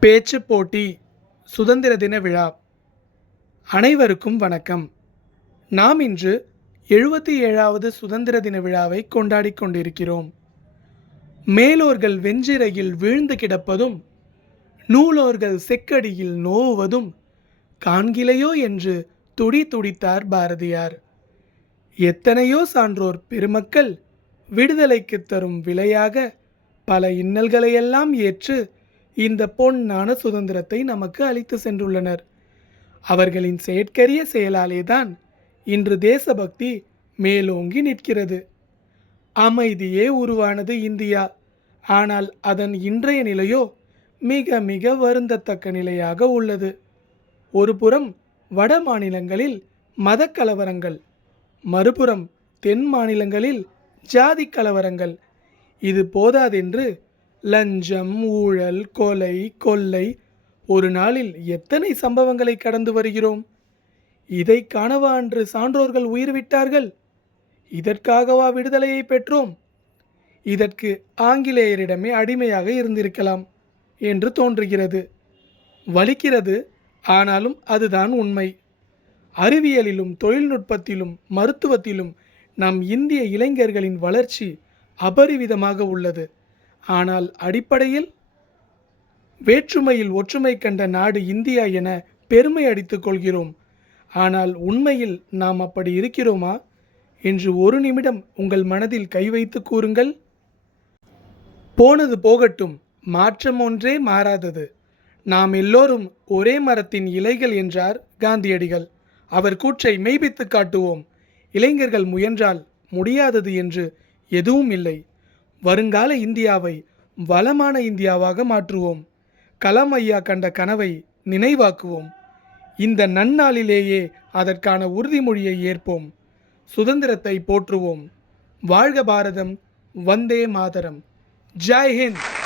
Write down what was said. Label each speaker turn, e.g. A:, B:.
A: பேச்சு போட்டி சுதந்திர தின விழா. அனைவருக்கும் வணக்கம். நாம் இன்று எழுபத்தி ஏழாவது சுதந்திர தின விழாவை கொண்டாடி கொண்டிருக்கிறோம். மேலோர்கள் வெஞ்சிரையில் வீழ்ந்து கிடப்பதும் நூலோர்கள் செக்கடியில் நோவுவதும் காண்கிலையோ என்று துடி துடித்தார் பாரதியார். எத்தனையோ சான்றோர் பெருமக்கள் விடுதலைக்கு தரும் விலையாக பல இன்னல்களையெல்லாம் ஏற்று இந்த பொன்னான சுதந்திரத்தை நமக்கு அளித்து சென்றுள்ளனர். அவர்களின் செயற்கரிய செயலாலேதான் இன்று தேசபக்தி மேலோங்கி நிற்கிறது. அமைதியே உருவானது இந்தியா. ஆனால் அதன் இன்றைய நிலையோ மிக மிக வருந்தத்தக்க நிலையாக உள்ளது. ஒருபுறம் வட மாநிலங்களில் மதக்கலவரங்கள் மறுபுறம் தென் மாநிலங்களில் ஜாதி கலவரங்கள். இது போதாதென்று லஞ்சம் ஊழல் கொலை கொள்ளை. ஒரு நாளில் எத்தனை சம்பவங்களை கடந்து வருகிறோம்? இதை காணவா அன்று சான்றோர்கள் உயிர் விட்டார்கள் இதற்காகவா விடுதலையை பெற்றோம்? இதற்கு ஆங்கிலேயரிடமே அடிமையாக இருந்திருக்கலாம் என்று தோன்றுகிறது. வலிக்கிறது ஆனாலும் அதுதான் உண்மை. அறிவியலிலும் தொழில்நுட்பத்திலும் மருத்துவத்திலும் நம் இந்திய இளைஞர்களின் வளர்ச்சி அபரிவிதமாக உள்ளது. ஆனால் அடிப்படையில் வேற்றுமையில் ஒற்றுமை கண்ட நாடு இந்தியா என பெருமை அடித்துக் கொள்கிறோம். ஆனால் உண்மையில் நாம் அப்படி இருக்கிறோமா? என்று ஒரு நிமிடம் உங்கள் மனதில் கை வைத்து கூறுங்கள். போனது போகட்டும் மாற்றம் ஒன்றே மாறாதது. நாம் எல்லோரும் ஒரே மரத்தின் இலைகள் என்றார் காந்தியடிகள். அவர் கூற்றை மெய்ப்பித்து காட்டுவோம். இளைஞர்கள் முயன்றால் முடியாதது என்று எதுவும் இல்லை. வருங்கால இந்தியாவை வளமான இந்தியாவாக மாற்றுவோம். கலாம் ஐயா கண்ட கனவை நினைவாக்குவோம். இந்த நன்னாளிலேயே அதற்கான உறுதிமொழியை ஏற்போம். சுதந்திரத்தை போற்றுவோம். வாழ்க பாரதம். வந்தே மாதரம். ஜெய் ஹிந்த்.